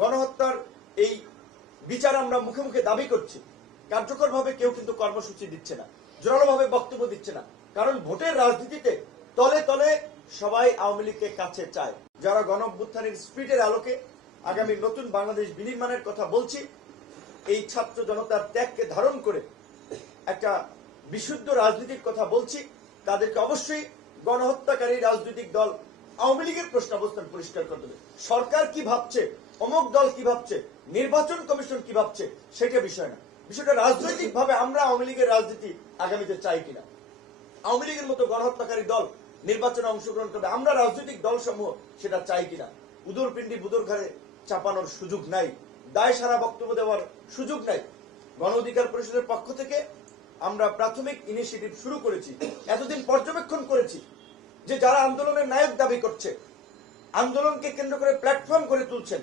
গণহত্যার এই বিচার আমরা মুখে মুখে দাবি করছি। কার্যকরভাবে কেউ কিন্তু কর্মসূচি দিচ্ছে না, জোরালোভাবে বক্তব্য দিচ্ছে না। কারণ ভোটের রাজনীতিতে তলে তলে সবাই আওয়ামী লীগকে কাছে চায়। যারা গণ অভ্যুত্থানের স্পিডের আলোকে আগামী নতুন বাংলাদেশ বিনির্মাণের কথা বলছি, এই ছাত্র জনতার ত্যাগকে ধারণ করে একটা বিশুদ্ধ রাজনীতির কথা বলছি। তাদেরকে অবশ্যই গণহত্যাকারী রাজনৈতিক দল আওয়ামী লীগের প্রশ্ন অবস্থান পরিষ্কার করতে হবে সরকার কি ভাবছে? অমুক দল কি ভাবছে? নির্বাচন কমিশন কি ভাবছে? সেটা বিষয় না। বিষয়টা রাজনৈতিক ভাবে আমরা আওয়ামী লীগের রাজনীতি আগামীতে চাই কিনা? আওয়ামী লীগের মতো গণহত্যাকারী দল নির্বাচনে অংশগ্রহণ করবে, আমরা রাজনৈতিক দল সমূহ সেটা চাই কিনা? উদর পিণ্ডি বুদর ঘরে চাপানোর সুযোগ নাই। দায় সারা বক্তব্য দেওয়ার সুযোগ নাই। গণ অধিকার পরিষদের পক্ষ থেকে আমরা প্রাথমিক ইনিশিয়েটিভ শুরু করেছি। এতদিন পর্যবেক্ষণ করেছি। যে যারা আন্দোলনের নায়ক দাবি করছে, আন্দোলনকে কেন্দ্র করে প্ল্যাটফর্ম করে তুলছেন,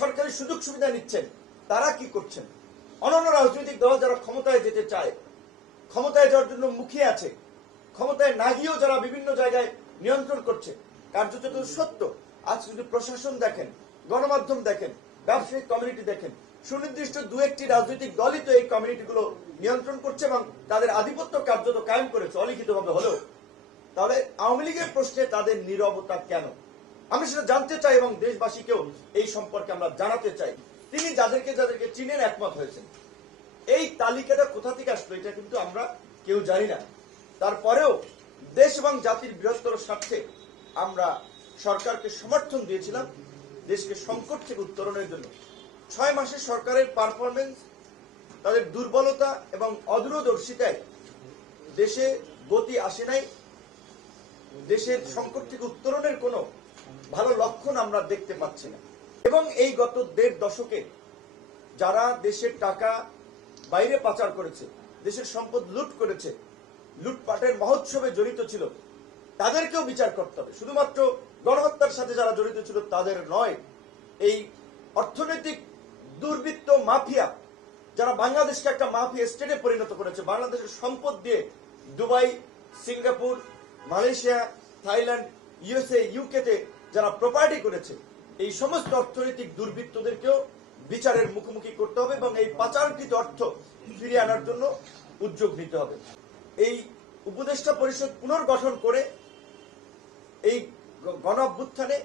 সরকারি সুযোগ সুবিধা নিচ্ছেন, তারা কি করছেন? অন্যান্য রাজনৈতিক দল যারা ক্ষমতায় যেতে চায়, ক্ষমতায় যাওয়ার জন্য মুখিয়ে আছে, ক্ষমতায় না গিয়েও যারা বিভিন্ন জায়গায় নিয়ন্ত্রণ করছে, কার্যত সত্য। আজ যদি প্রশাসন দেখেন, গণমাধ্যম দেখেন, ব্যবসায়িক কমিউনিটি দেখেন। সুনির্দিষ্ট দু একটি রাজনৈতিক দলই তো এই কমিউনিটিগুলো নিয়ন্ত্রণ করছে এবং তাদের আধিপত্য কার্যত কায়েম করেছে, অলিখিতভাবে হলেও। তাহলে আওয়ামী লীগের প্রশ্নে তাদের নীরবতা কেন? আমি সেটা জানতে চাই এবং দেশবাসীকেও এই সম্পর্কে আমরা জানাতে চাই। তিনি যাদেরকে যাদেরকে চিনেন একমত হয়েছেন। এই তালিকাটা কোথা থেকে আসলো এটা কিন্তু আমরা কেউ জানি না। তারপরেও দেশ এবং জাতির বৃহত্তর স্বার্থে আমরা সরকারকে সমর্থন দিয়েছিলাম, দেশকে সংকট থেকে উত্তরণের জন্য। ছয় মাসে সরকারের পারফরমেন্স তাদের দুর্বলতা এবং অদূরদর্শিতায় দেশে গতি আসে নাই। দেশের সংকট থেকে উত্তরণের কোনো ভালো লক্ষণ আমরা দেখতে পাচ্ছি না। এবং এই গত দেড় দশকে যারা দেশের টাকা বাইরে পাচার করেছে, দেশের সম্পদ লুট করেছে, লুটপাটের মহোৎসবে জড়িত ছিল, তাদেরকেও বিচার করতে হবে। শুধুমাত্র গণহত্যার সাথে যারা জড়িত ছিল তাদের নয়, এই অর্থনৈতিক দুর্বৃত্ত মাফিয়া, যারা বাংলাদেশকে একটা মাফিয়া স্টেটে পরিণত করেছে, বাংলাদেশের সম্পদ দিয়ে Dubai, Singapore Malaysia, Thailand, USA ইউকেতে যারা প্রপার্টি করেছে, এই সমস্ত অর্থনৈতিক দুর্বৃত্তদেরকেও বিচারের মুখোমুখি করতে হবে এবং এই পাচারকৃত অর্থ ফিরিয়ে আনার জন্য উদ্যোগ নিতে হবে। এই উপদেষ্টা পরিষদ পুনর্গঠন করে এই গণ অভ্যুত্থানে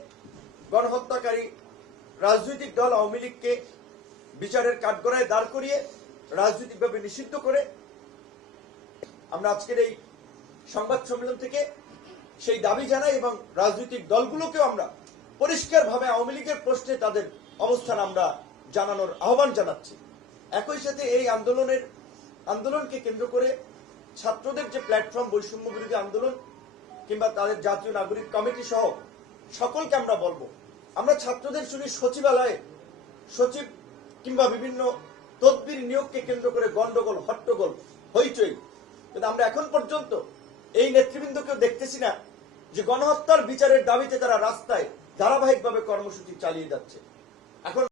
গণহত্যাকারী রাজনৈতিক দল আওয়ামী লীগকে বিচারের কাঠগড়ায় দাঁড় করিয়ে রাজনৈতিকভাবে নিষিদ্ধ করে আমরা আজকের এই সংবাদ সম্মেলন থেকে সেই দাবি জানাই এবং রাজনৈতিক দলগুলোকেও আমরা পরিষ্কারভাবে আওয়ামী লীগের প্রশ্নে তাদের অবস্থান আমরা জানানোর আহ্বান জানাচ্ছি। একই সাথে এই আন্দোলনের, আন্দোলনকে কেন্দ্র করে ছাত্রদের যে প্ল্যাটফর্ম বৈষম্য বিরোধী আন্দোলন কিংবা তাদের জাতীয় নাগরিক কমিটি সহ সকলকে আমরা বলব, আমরা ছাত্রদের শুনি সচিবালয়ে সচিব কিংবা বিভিন্ন তদবির নিয়োগকে কেন্দ্র করে গন্ডগোল, হট্টগোল হইচই। কিন্তু আমরা এখন পর্যন্ত এই নেতৃবৃন্দকেও দেখতেছি না যে গণহত্যার বিচারের দাবিতে তারা রাস্তায় ধারাবাহিকভাবে কর্মসূচি চালিয়ে যাচ্ছে। এখন